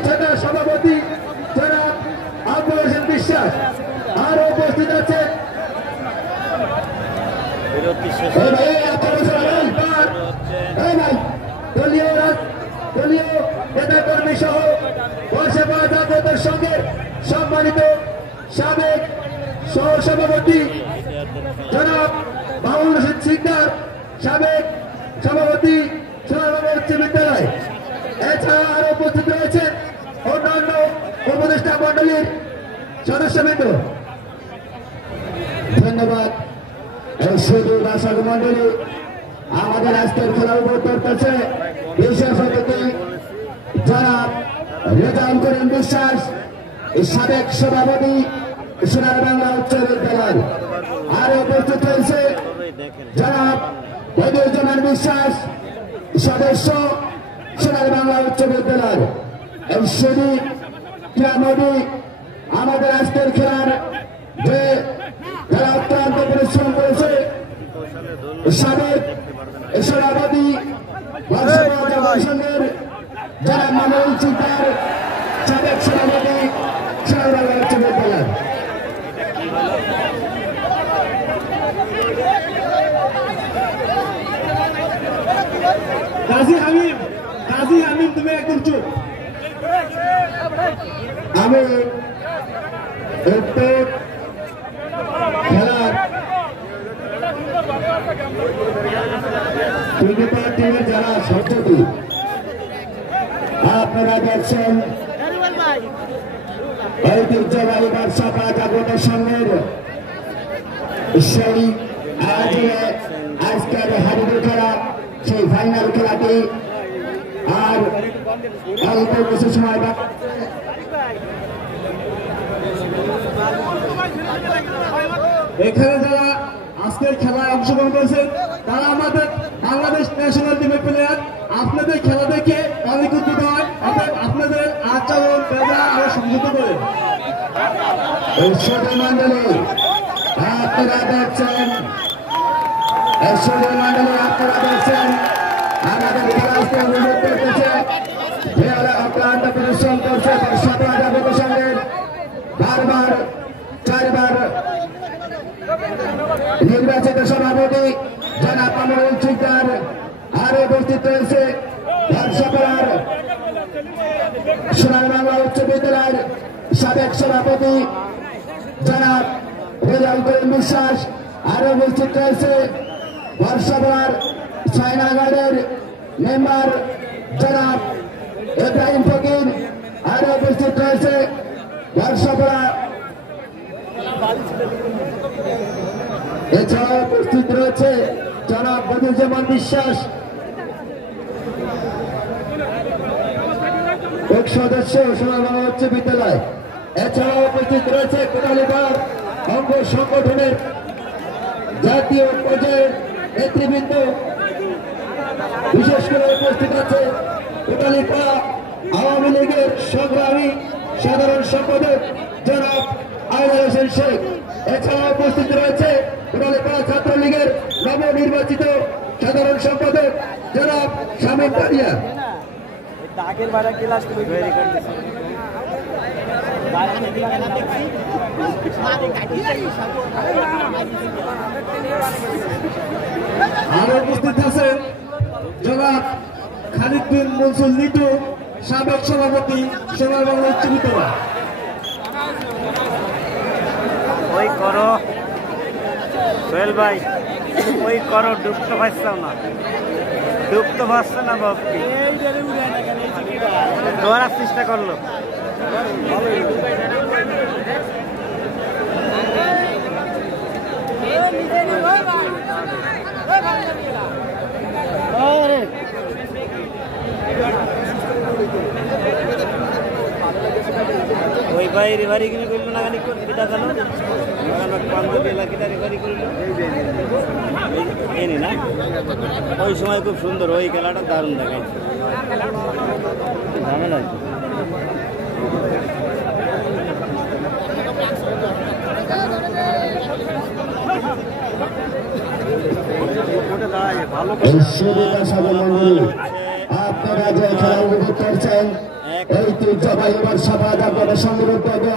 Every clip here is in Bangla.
প্রতিষ্ঠাতা সভাপতি জনাব আবুল হোসেন বিশ্বাস আরো উপস্থিত আছে দলীয় নেতাকর্মী সহ বর্ষাপাড়া জাতীয়তার সঙ্গে সম্মানিত সাবেক সহসভাপতি জনাব মাহমুদ হোসেন সিকদার, সাবেক সভাপতি সোনারগাঁও উচ্চ বিদ্যালয়। এছাড়া আরো উপস্থিত রয়েছেন অন্যান্য উপদেষ্টা মন্ডলীর সদস্যবৃন্দ। ধন্যবাদ। শুধু দর্শক মন্ডলী, আমাদের আজকের খেলা উপভোগ করতেছে বিশেষ অতিথি জনাব রেজাউল করিম বিশ্বাস, সাবেক সভাপতি সোনার বাংলা উচ্চ বিদ্যালয়। আরো উপস্থিত রয়েছে জনাব বদিউজ্জামান বিশ্বাস, সদস্য সোনার বাংলা উচ্চ বিদ্যালয়। এই সেদিন ক্রীড়ামোদী আমাদের আজকের খেলার যে যারা অত্যন্ত পরিশ্রম করেছে সাবেক সভাপতি সংঘের যারা মামুল চিন্তার সাবেক সভাপতি সোনার বাংলা উচ্চ বিদ্যালয়। কাজী হামিম তুমি একদম চুপ। আমি খেলার টিমের যারা সভাপতি আপনারা দেখছেন ঐতিহ্যবাহী বর্ষাপাড়া জাতীয়তার সংঘের সেই আয়োজনে আজকের হাডুডু খেলা, সেই ফাইনাল খেলাটি আর অল্প বেশি সময় এখানে যারা আজকের খেলায় অংশগ্রহণ করেছেন তারা আমাদের বাংলাদেশ ন্যাশনাল টিমের প্লেয়ার। আপনাদের খেলা দেখে অনেক উদ্ভূত হয়, আপনাদের আচরণ ব্যবহার আরো সংযত করে। মন্ডলী আপনারা দেখছেন, আমাদের খেলা অনুভব করতেছে, অক্লান্ত পরিশ্রম করছে বর্ষাপাড়া জাতীয় সংঘের বারবার 4 বার নির্বাচিত সভাপতি জনাব মামুনুল সিকদার। আরো উপস্থিত রয়েছে বর্ষাপাড়ার সোনার বাংলা উচ্চ বিদ্যালয়ের সাবেক সভাপতি জনাব রেজাউল করিম বিশ্বাস। আরো উপস্থিত রয়েছে বর্ষাপাড়ার সাইনাগাড়ের মেম্বার জনাব ইব্রাহিম ফকির। আরো উপস্থিত রয়েছে বর্ষাপাড়া, এছাড়াও উপস্থিত রয়েছে জনাব বদিউজ্জামান বিশ্বাস, এক সদস্য সোনার বাংলা উচ্চ বিদ্যালয়। এছাড়াও উপস্থিত রয়েছে কোটালীপাড়ার অঙ্গ সংগঠনের জাতীয় পর্যায়ের নেতৃবৃন্দ, বিশেষ করে উপস্থিত আছে কোটালীপাড়া আওয়ামী লীগের সংগ্রামী সাধারণ সম্পাদক জনাব আইনুল হোসেন শেখ। এছাড়া উপস্থিত রয়েছে কোটালীপাড়া ছাত্রলীগের নবনির্বাচিত সাধারণ সম্পাদক জনাব শামীম পারিয়া। আরো উপস্থিত আছেন জনাব খালিদ বিন মনসুর লিটু, সাবেক সভাপতি সোনার বাংলা উচ্চ বিদ্যালয়। ওই করো সোহেল ভাই, ওই করো, ডুবতে পারছাও না, ডুবতে পারছে না বাপি, ধরার চেষ্টা করলো। ওই ভাই রেভারি কিনে করলো না, কিটা গেল না, ওই সময় খুব সুন্দর, ওই খেলাটা দারুণ দেখাইছে। ঝামেলা আপনারা যে খেলা উপভোগ করছেন এই ঐতিহ্যবাহী বর্ষাপাড়া জাগ্রত সংঘের উদ্যোগে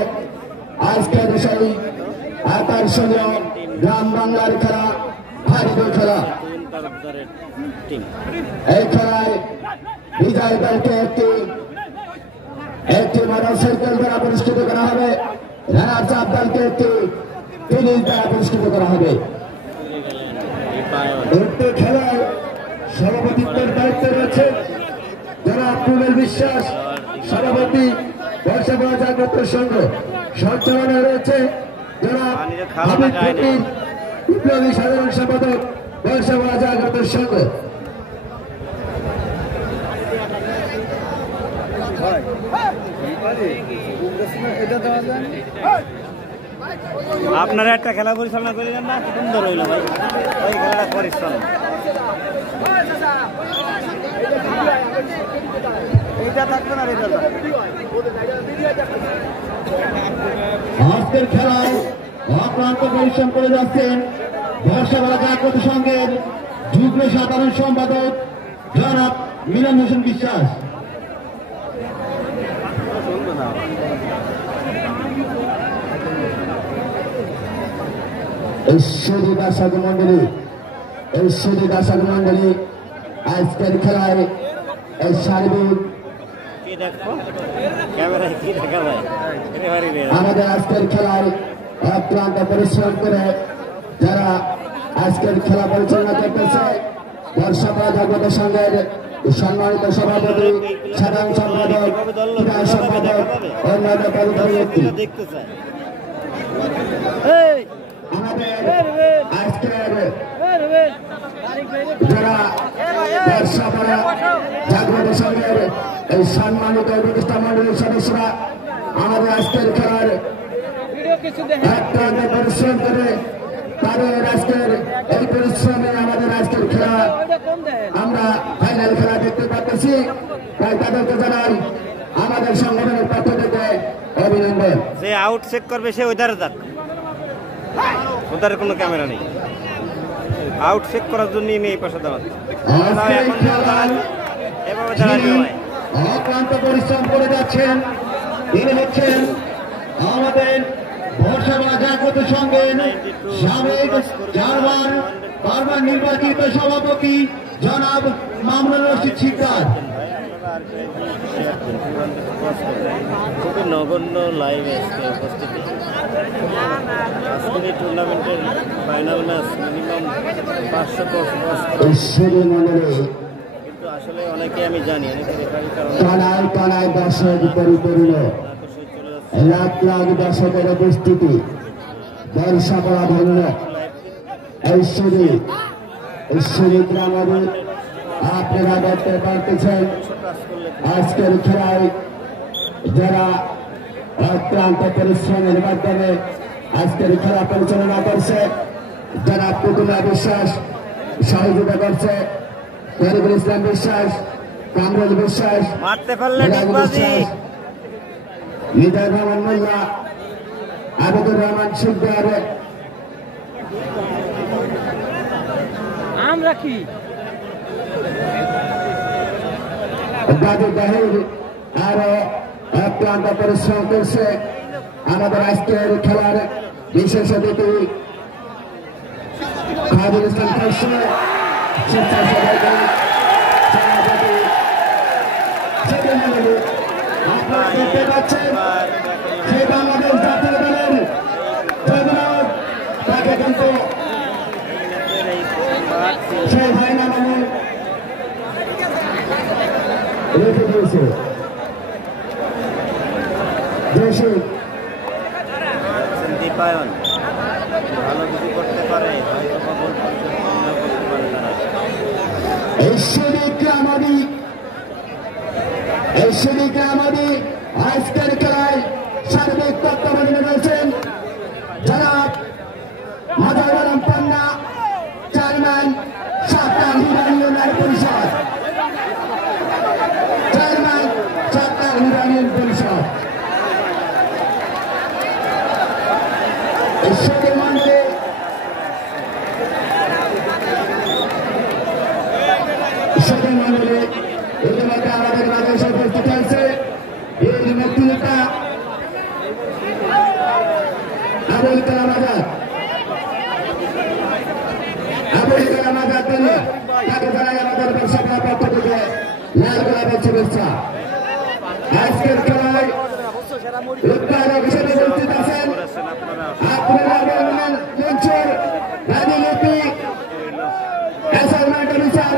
আজকের সেই আকর্ষণীয় গ্রাম বাংলার খেলা হারিদুল খেলা। এই খেলায় বিজয় দলকে একটি মোটরসাইকেল দ্বারা পুরস্কৃত করা হবে, রানার্স আপ দলকে একটি টেনিস দ্বারা পুরস্কৃত করা হবে। উক্ত খেলায় সভাপতিত্বের দায়িত্বে রয়েছে যারা পুবেল বিশ্বাস, সভাপতি বর্ষাপাড়া জাগ্রত সংঘ। সঞ্চালনায় রয়েছে যারা হাবিব ফকির, বিপ্লবী সাধারণ সম্পাদক বর্ষাপাড়া জাগ্রত সংঘ। আপনারা একটা খেলা পরিচালনা করিলেন না, সুন্দর হইল ভাই, ওই খেলাটা পরিশ্রম। এইটা থাকবে না, এটা আজকের খেলায় অক্লান্ত পরিশ্রম করে যাচ্ছেন বর্ষাপাড়া জাগ্রত সংঘের যুগ্ম সাধারণ সম্পাদক জনাব মিলন হোসেন বিশ্বাস। ঈশ্বরী দর্শক মন্ডলী আজকের খেলায় এই সার্বিক আমাদের আজকের খেলায় অক্লান্ত পরিশ্রম করে যারা আজকের খেলা পরিচালনা করতেছে বর্ষাপাড়া জাগ্রত সংঘের সম্মানিত সভাপতি, সাধারণ সম্পাদক, ক্রীড়া সম্পাদক, অন্যান্য পদধারী ব্যক্তি। আমাদের আজকের যারা বর্ষাপাড়া জাগ্রত সংঘের এই সম্মানিত উপদেষ্টা মন্ডলীর সদস্যরা আমাদের আজকের খেলার অক্লান্ত পরিশ্রম করে তাদের আজকের এই পরিশ্রমে আমাদের আজকের খেলা আমরা ফাইনাল খেলা দেখতে পাচ্ছি। তাই তাদেরকে জানাই আমাদের সংগঠনের পক্ষ থেকে অভিনন্দন। যে আউট চেক করবে সে ওইধারে যাক, ওধারে কোনো ক্যামেরা নেই, আউট চেক করার জন্য এই পাশে দাঁড়াচ্ছে। অক্লান্ত পরিশ্রম করে যাচ্ছেন তিনি হচ্ছেন আমাদের বর্ষাপাড়া জাগ্রত সংঘের সাবেক বারবার নির্বাচিত সভাপতি জনাব মামুনুর রশিদ শিকদার। খুবই নগণ্য লাইভ আজকে উপস্থিতি। আজকের এই টুর্নামেন্টের ফাইনাল ম্যাচ মিনিমাম 500 কিন্তু আসলে অনেকে আমি জানি অনেকে রেফারির কারণে দর্শক পরিপূর্ণ লাখ লাখ দর্শকের উপস্থিতি বর্ষাপাড়া ধন্য ঈশ্বরী গ্রামাদের আপনারা দেখতে পারতেছেন আজকের খেলায় যারা অক্লান্ত পরিশ্রমের মাধ্যমে আজকের খেলা পরিচালনা করছে, যারা পুতুলা বিশ্বাস সহযোগিতা করছে, ফরিদুল ইসলাম বিশ্বাস, কামরুল বিশ্বাস, বিশ্বাস, নিজার রহমান মোল্লা, আবিদুর রহমান শিকদার, আমরা কি দাদু দাহির আরো অক্লান্ত পরিশ্রম করছে। আমাদের আজকের খেলার বিশেষ অতিথি খাদির ইসলাম আপনারা দেখতে পাচ্ছেন সেই বাংলাদেশ জাতীয় দলের জয়নায়ক, তাকে কিন্তু সেই ভাইনা মানে রেখে দিয়েছে। দীপায়ন ভালো কিছু করতে পারে, হয়তো গোল করতে পারে না। ঈশ্বরী গ্রামাদি আজকের খেলায় সার্বিক তত্ত্বাবধানে রয়েছেন যারা মাদারগঞ্জ পান্না চেয়ারম্যান সাতটার ইউনিয়ন পরিষদ, চেয়ারম্যান সাতটার ইউনিয়ন পরিষদ, ঈশ্বরী মন্ডলে ইতিমধ্যে আমাদের মাঝে উপস্থিত হয়েছে মুক্তিযোদ্ধা আবুল কালাম আজাদ তাকে জানাই আমাদের ব্যবসার পক্ষ থেকে লাল গোলাপের শুভেচ্ছা। আজকের খেলায় উদ্বোধক হিসেবে উপস্থিত আছেন আপনারা মঞ্চের রাজনৈতিক অ্যাসাইনমেন্ট অফিসার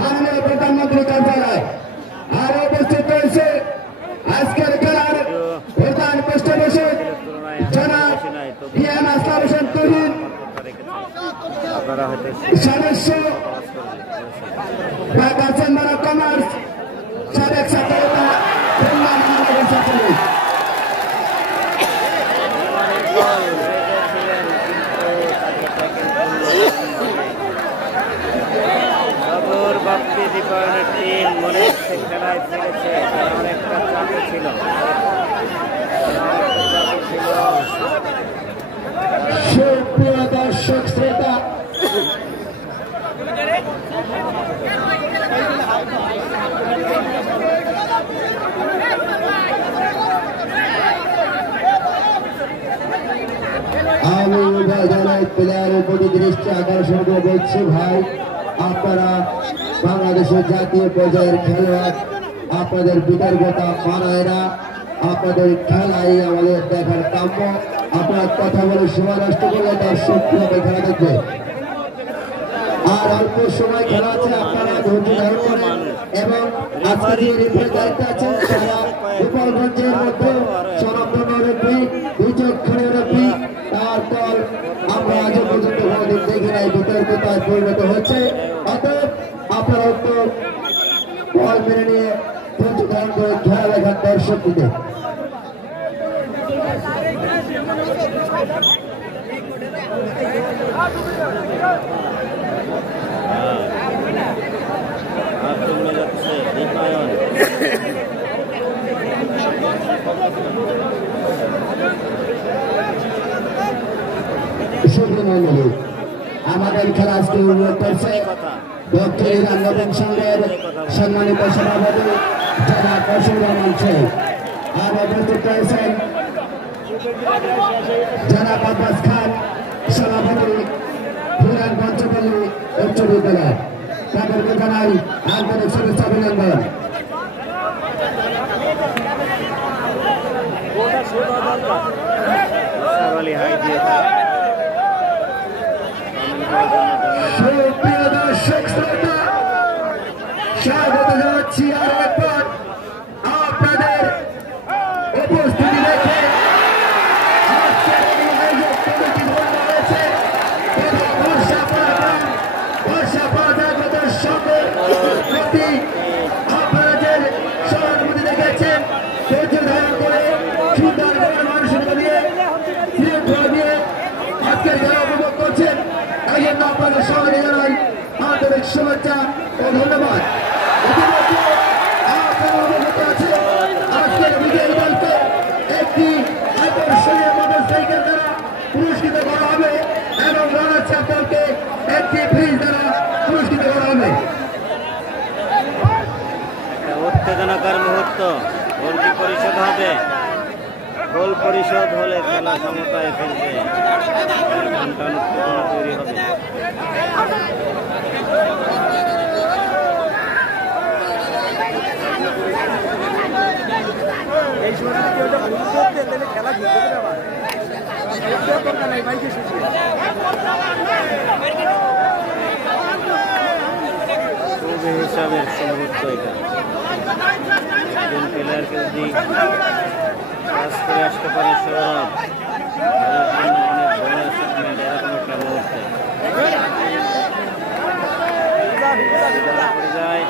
মাননীয় প্রধানমন্ত্রী কার্যালয়। আর উপস্থিত রয়েছে আজকের খেলার প্রধান পৃষ্ঠপোষক জনাব PM আসলাম হোসেন তুহিন, সদস্য ঢাকা চেম্বার অফ কমার্স, সাবেক ছাত্রনেতা খুলনা মহানগর ছাত্রলীগ। বাপ্পি দীপায়নের টিম মনে হচ্ছে খেলায় ফিরেছে, অনেকটা চাপে ছিল। সুপ্রিয় দর্শক শ্রোতা, আমি জানাই প্লেয়ারের প্রতি দৃষ্টি আকর্ষণ করে বলছি, ভাই আপনারা বাংলাদেশের জাতীয় পর্যায়ের খেলোয়াড়, আপনাদের বিতর্কতা মানায় না, আপনাদের খেলাই আমাদের দেখার কাম্য। আপনার কথা বলে সময় নষ্ট করলে দর্শক কিভাবে খেলা দেখবে। আর অল্প সময় খেলা আছে, আপনারা ধৈর্য ধারণ করেন এবং আজকে যে রেফারির দায়িত্ব আছে তারা গোপালগঞ্জের মধ্যে স্বনামধন্য রেফারি, বিচক্ষণের রেফারি, তারপর আমরা আজ পর্যন্ত কোনোদিন দেখি নাই বিতর্কতায় পরিণত হচ্ছে। অতএব আপনারা একটু বল মেনে নিয়ে ধৈর্য ধারণ করে খেলা দেখার দর্শক দিতে। আমাদের খেলা আজকে উল্লেখ করছে দক্ষিণ রাঙ্গাবন সংঘের সম্মানিত সভাপতি জনাব বশির রহমান শেখ। আর উপস্থিত রয়েছেন জনাব আব্বাস খান, সভাপতি পুরান পঞ্চপল্লী উচ্চ বিদ্যালয়। তাদেরকে জানাই আন্তরিক শুভেচ্ছা অভিনন্দন। সুপ্রিয় দর্শক শ্রোতা, স্বাগত জানাচ্ছি আরো একবার আপনাদের উপস্থিতি দেখে। আজকের এই আয়োজক কমিটি ধরা হয়েছে বর্ষাপাড়া জাগ্রতের সঙ্গে প্রতি আপনারা যে সহানুভূতি দেখেছেন, ধৈর্য ধারণ করে সুন্দরভাবে মানুষের দিয়ে শৃঙ্খলা দিয়ে আজকের খেলা উপভোগ করছেন। এই জন্য আপনাদের সবাই জানাই আন্তরিক শুভেচ্ছা ও ধন্যবাদ। ইতিমধ্যে আপনারা অবগত আছেন আজকের বিজয়ী দলকে একটি আকর্ষণীয় মোটরসাইকেল দ্বারা পুরস্কৃত করা হবে এবং রানার চাপ দলকে একটি ফ্রিজ দ্বারা পুরস্কৃত করা হবে। উত্তেজনাকার মুহূর্ত, গোলটি পরিশোধ হবে। গোল পরিশোধ হলে খেলা সমতায় ফেলবে, ঘন্টার উত্তেজনা তৈরি হবে। খুবই হিসাবের মুহূর্ত এটা। একজন প্লেয়ারকে যদি কাজ করে আসতে পারে সৌরভ, অনেক বড় অ্যাচিভমেন্ট এরকম একটা মুহূর্তে যায়।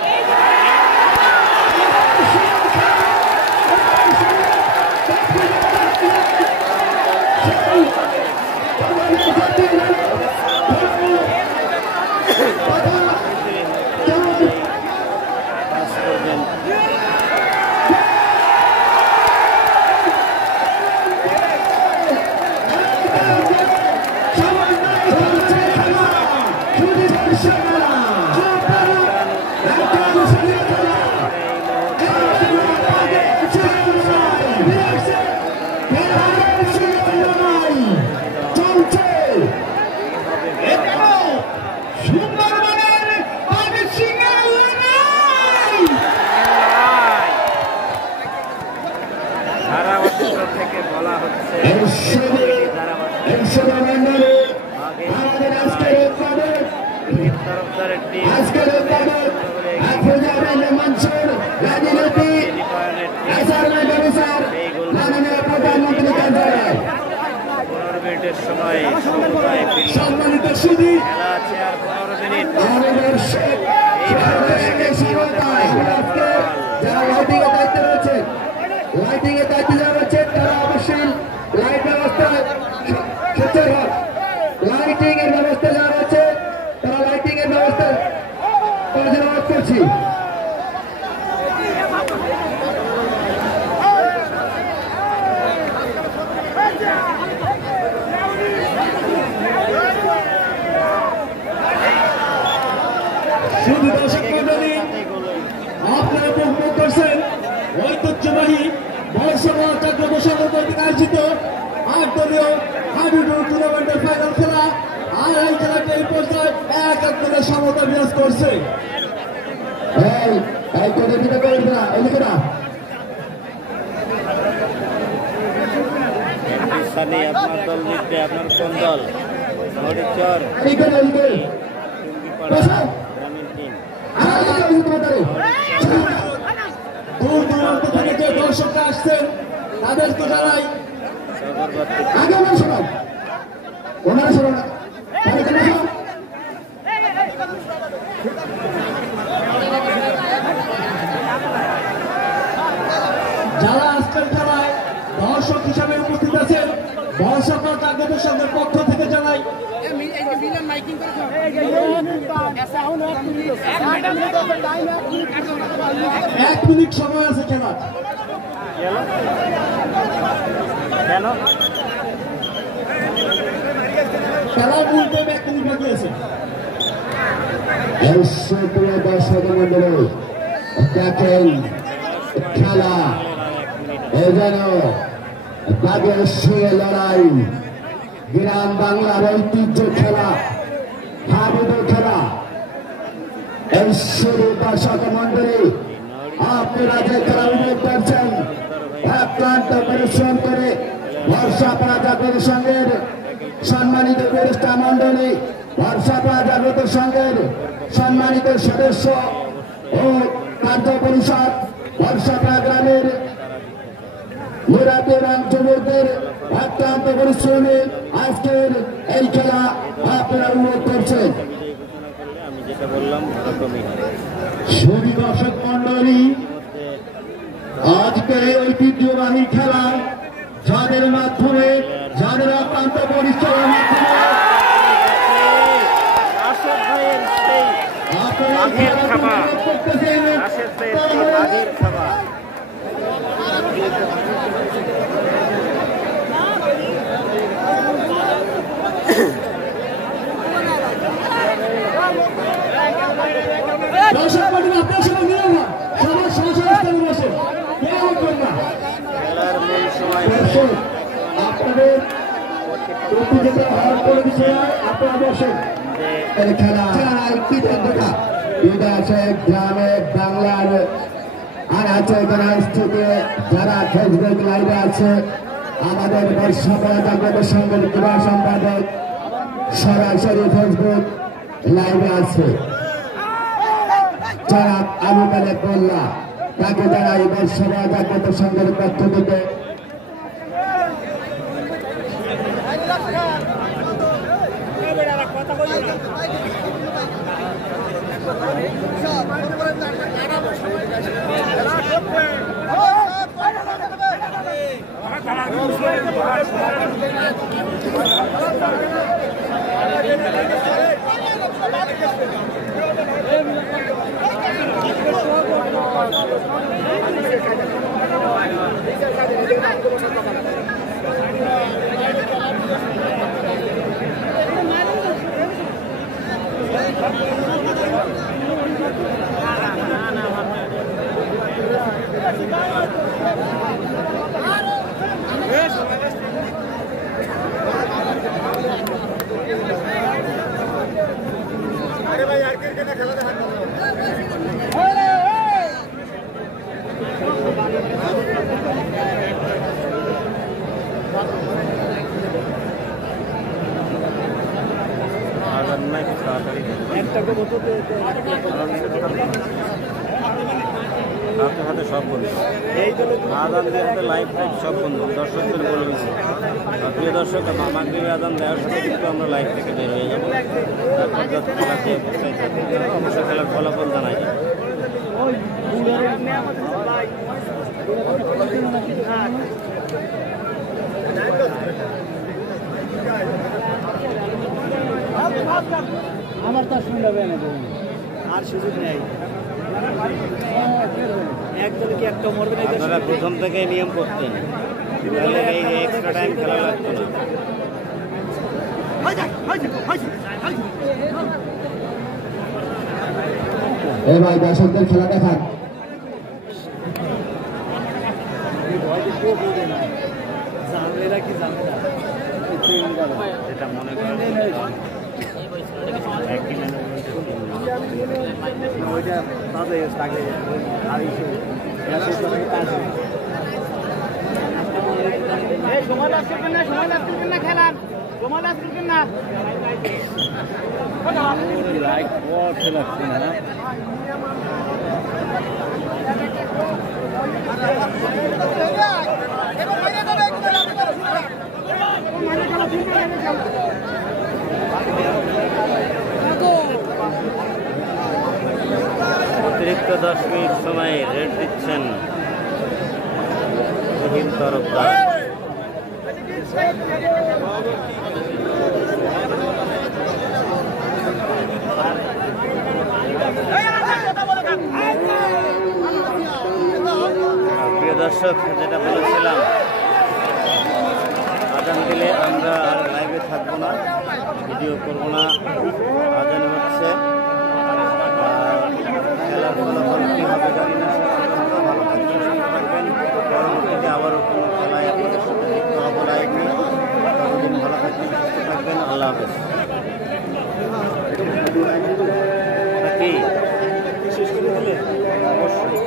চলছে আমাদের আজকের উৎপাদক তরফদারের টিম আজকের উৎপাদক আফরোজাবিল মনসুর রাজনীতি অ্যাসাইনমেন্ট অফিসার মাননীয় প্রধানমন্ত্রী কার্যালয় 15 মিনিটের সময় সমতায় ফিরল। সম্মানিত সুধী, খেলা আছে আর 15 মিনিট। আমাদের দর্শক যারা লাইটিং এর দায়িত্বে রয়েছেন, লাইটিং এর দায়িত্বে যারা রয়েছেন তারা অবশ্যই লাইট ব্যবস্থায় সচেতন হন। লাইটিং এর ব্যবস্থা যারা রয়েছে তারা লাইটিং এর ব্যবস্থা করার জন্য অনুরোধ করছি। শুধু দর্শক মন্ডলী, আপনারা উপভোগ করছেন ঐতিহ্যবাহী বর্ষসভা চক্রবর্তী সংঘ কর্তৃক আয়োজিত 8 দলীয় হাডুডু টুর্নামেন্টের ফাইনাল খেলা। আর এই খেলাটি এই পর্যায়ে 1-1 করে সমতা বিরাজ করছে। এই করে দিতে পারবে না, এদিকে না। এমপি সানি, আপনার দল জিতবে। আপনার কোন দল? হরিচর এদিকে না, এদিকে। টুঙ্গিপাড়া গ্রামীণ টিম। দূর দূরান্ত থেকে যে দর্শকরা আসছেন তাদেরকে জানাই সগরবাতি আগে ওনারা শোনাও, ওনারা শোনো না। যারা আজকের খেলায় দর্শক হিসাবে উপস্থিত আছেন বর্ষসভা জাগ্রত সংঘের পক্ষ থেকে জানাই এক মিনিট সময় আছে খেলা। কেন? খেলার মূল টাইম 1 মিনিট বাকি আছে। সুপ্রিয় দর্শক মন্ডলী, দেখেন খেলা এ যেন বাঘের সঙ্গে লড়াই। গ্রাম বাংলার ঐতিহ্য খেলা, হাডুডু খেলা। এই শুরু দর্শক মন্ডলী, আপনারা যে খেলা উপভোগ করছেন অক্লান্ত পরিশ্রম করে বর্ষাপাড়া জাগৃত সংঘের সম্মানিত উপদেষ্টা মন্ডলী, বর্ষাপাড়া জাগৃত সংঘের সম্মানিত সদস্য ও কার্য পরিষদ, বর্ষাপাড়া গ্রামের মুরাদের যুবকদের অক্লান্ত পরিশ্রমে আজকের এই খেলা আপনারা উপভোগ করছেন। বিজয়ী ঘোষণা করলে আমি যেটা বললাম ওরকমই হয়। সুধী দর্শক মন্ডলী, আজকের এই ঐতিহ্যবাহী খেলা যাদের মাধ্যমে, যাদের অক্লান্ত পরিশ্রমের মাধ্যমে রাশেদ ভাইয়ের সেই আপনারা বাঘের খেলা খাবার। উপভোগ করতেছেন। রাশেদ ভাইয়ের সেই বাঘের খাবার। দর্শক মন্ডলী, আপনার সবাই মিলে না, সবার সহস্থানে বসে কেউ উঠবেন না। খেলার মূল সময় দর্শক, আপনাদের প্রতিযোগিতা হওয়ার কোনো বিষয় নয়, আপনারা বসেন। এই খেলা কৃতজ্ঞতা এটা আছে গ্রামে বাংলার আনাচে গণাজ থেকে যারা ফেসবুক লাইভে আছে, আমাদের বর্ষাপাড়া জাগৃত সংঘের ক্রীড়া সম্পাদক সরাসরি ফেসবুক লাইভে আছে। যারা আবু তালেব মোল্লা, তাকে যারা এই বর্ষাপাড়া জাগৃত সংঘের পক্ষ থেকে তাড়াতাড়ি হাতে হাতে সব বন্ধু আদান দিয়ে হাতে লাইভ টাইপ সব বন্ধু দর্শকদের বলে দিচ্ছি। প্রিয় দর্শক মাগরিব আদান দেওয়ার সাথে কিন্তু আমরা লাইভ থেকে বের হয়ে যাবো। তারপর যাতে খেলা যে অবস্থায় থাকে অবশ্যই খেলার ফলাফল জানাই যাবে। আমার তো শুনবে না আর সুযোগ নেই একদম কি একটা মরবে না। আপনারা প্রথম থেকেই নিয়ম করতেন তাহলে এই এক্সট্রা টাইম খেলা লাগতো না। এই ভাই দর্শকদের খেলা দেখান। জানলে কি জানবে না যেটা মনে করেন ওইটা তাদের থাকে আর সময় লাভ করবেন না, সময় লাভ করবেন না, খেলার সময় লাভ করবেন না। লাইক করতে লাগছে না অতিরিক্ত 10 মিনিট সময় রেড দিচ্ছেন রহিম তরফদার। প্রিয় দর্শক যেটা বলেছিলাম আজান দিলে আমরা আর লাইভে থাকবো না, ভিডিও করবো না। আজান হচ্ছে খেলার ফলাফল কী হবে জানি না। ভালো থাকবেন, সুস্থ থাকবেন। পরবর্তীতে আবারও কোনো খেলায় আপনাদের সাথে যুক্ত হবো লাইভে। ততদিন ভালো থাকবেন, সুস্থ থাকবেন। আল্লাহ হাফেজ। কি শেষ করে দিলে অবশ্যই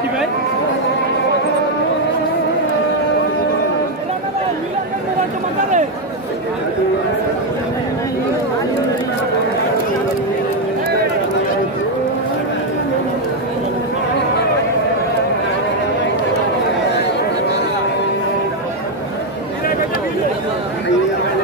কি ভাই Thank you.